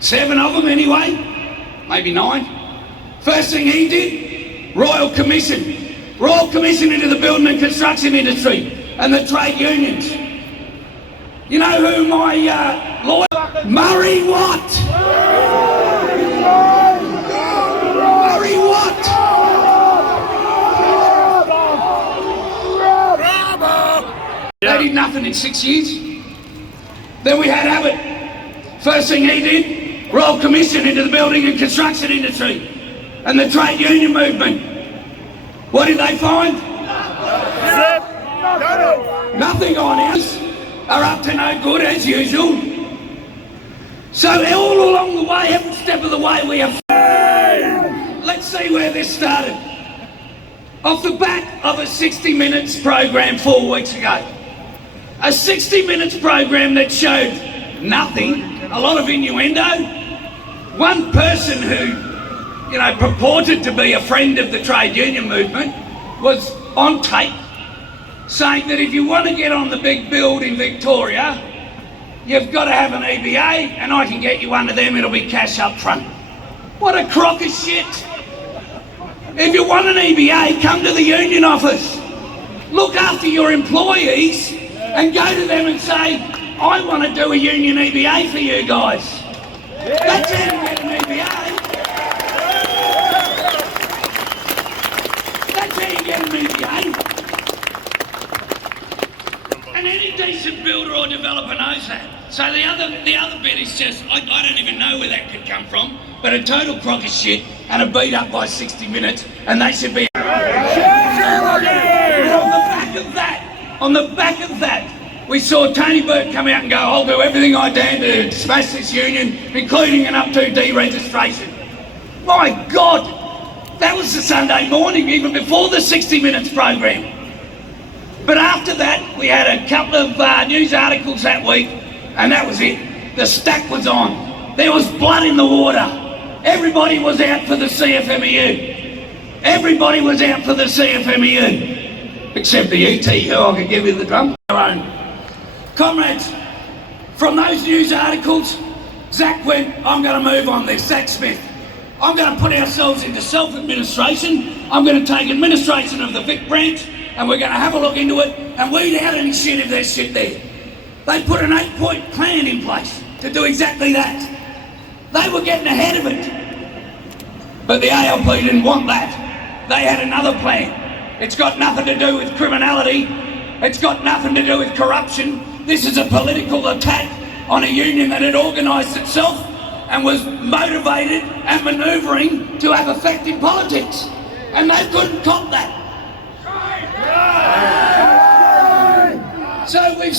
7 of them anyway, maybe 9. First thing he did, Royal Commission into the building and construction industry and the trade unions. You know who my lawyer, Murray Watt. Murray Watt. They did nothing in 6 years. Then we had Abbott. First thing he did, Royal Commission into the building and construction industry and the trade union movement. What did they find? Nothing on ours. Are up to no good as usual. So all along the way, every step of the way we have... Let's see where this started. Off the back of a 60 minutes program 4 weeks ago. A 60 minutes program that showed nothing, a lot of innuendo. One person who, you know, purported to be a friend of the trade union movement was on tape saying that if you want to get on the big build in Victoria, you've got to have an EBA, and I can get you one of them, it'll be cash up front. What a crock of shit. If you want an EBA, come to the union office. Look after your employees and go to them and say, I want to do a union EBA for you guys. That's how you get an EBA. That's how you get an EBA. And any decent builder or developer knows that. So the other bit is just, I don't even know where that could come from, but a total crock of shit and a beat up by 60 minutes, and they should be... On the back of that, we saw Tony Burke come out and go, I'll do everything I can to smash this union, including an up to deregistration. My God, that was the Sunday morning, even before the 60 minutes program. But after that, we had a couple of news articles that week, and that was it. The stack was on. There was blood in the water. Everybody was out for the CFMEU. Everybody was out for the CFMEU. Except the ETU, I could give you the drum. Comrades, from those news articles, Zach went, I'm going to move on this, Zach Smith. I'm going to put ourselves into self-administration. I'm going to take administration of the Vic branch, and we're going to have a look into it and weed out any shit if there's shit there. They put an 8-point plan in place to do exactly that. They were getting ahead of it. But the ALP didn't want that. They had another plan. It's got nothing to do with criminality. It's got nothing to do with corruption. This is a political attack on a union that had organised itself and was motivated and manoeuvring to have effect in politics. And they couldn't cop that. So we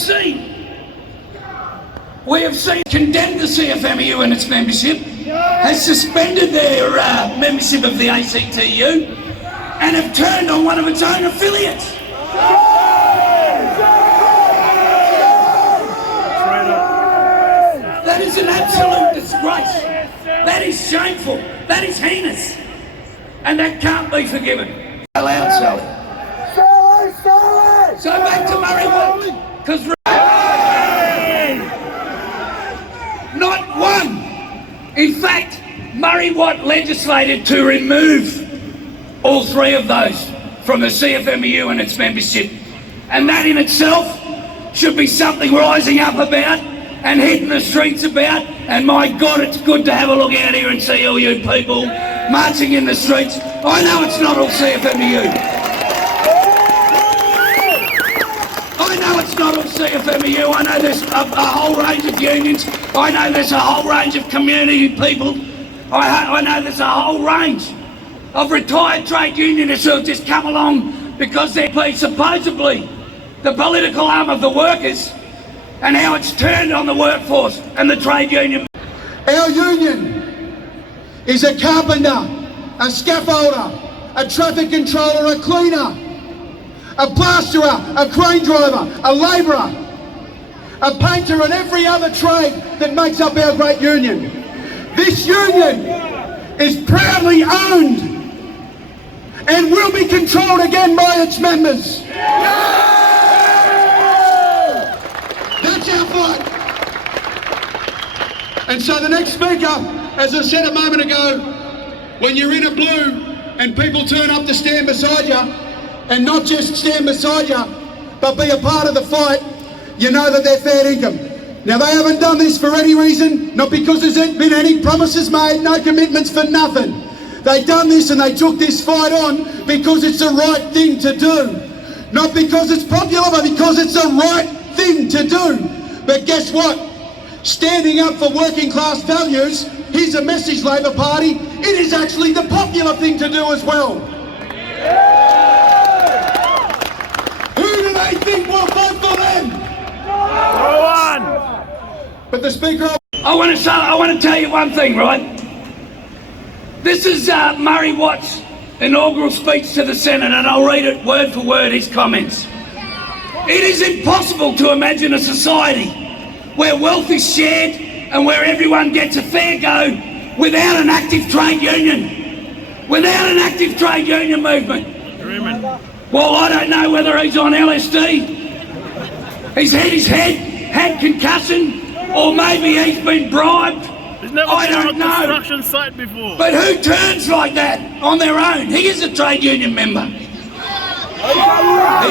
have seen condemned the CFMEU and its membership, has suspended their membership of the ACTU, and have turned on one of its own affiliates. That is an absolute disgrace. That is shameful. That is heinous. And that can't be forgiven. Allowed, Sally. So back to Murray Watt, because not one. In fact, Murray Watt legislated to remove all 3 of those from the CFMEU and its membership. And that in itself should be something rising up about and hitting the streets about. And my God, it's good to have a look out here and see all you people marching in the streets. I know it's not all CFMEU. I know it's not all CFMEU. I know there's a whole range of unions. I know there's a whole range of community people. I know there's a whole range of retired trade unionists who have just come along because they're supposedly the political arm of the workers, and how it's turned on the workforce and the trade union. Our union is a carpenter, a scaffolder, a traffic controller, a cleaner, a plasterer, a crane driver, a labourer, a painter, and every other trade that makes up our great union. This union is proudly owned and will be controlled again by its members. That's our fight. And so the next speaker, as I said a moment ago, when you're in a blue and people turn up to stand beside you, and not just stand beside you, but be a part of the fight, you know that they're fair income. Now, they haven't done this for any reason, not because there's been any promises made, no commitments for nothing. They done this and they took this fight on because it's the right thing to do. Not because it's popular, but because it's the right thing to do. But guess what? Standing up for working class values, here's a message, Labor Party, it is actually the popular thing to do as well. Who do they think will vote for them? No one! But the Speaker... I want to tell you one thing, right? This is Murray Watt's inaugural speech to the Senate, and I'll read it word for word, his comments. It is impossible to imagine a society where wealth is shared and where everyone gets a fair go without an active trade union. Without an active trade union movement. Well, I don't know whether he's on LSD, he's hit his head, had concussion, or maybe he's been bribed. I don't know. Construction site before. But who turns like that on their own? He is a trade union member. He's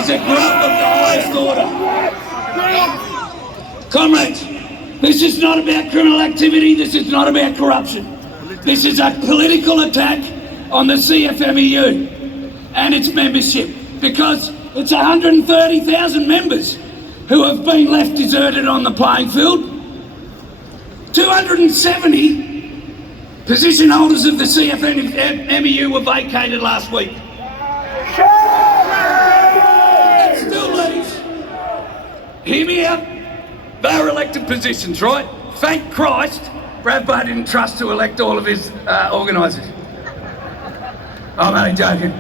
a grunt of the highest order. Comrades, this is not about criminal activity, this is not about corruption. This is a political attack on the CFMEU and its membership, because it's 130,000 members who have been left deserted on the playing field. 270 position holders of the CFMEU were vacated last week. That still leaves, hear me out, they were elected positions, right? Thank Christ Bradbury didn't trust to elect all of his organisers. I'm only joking.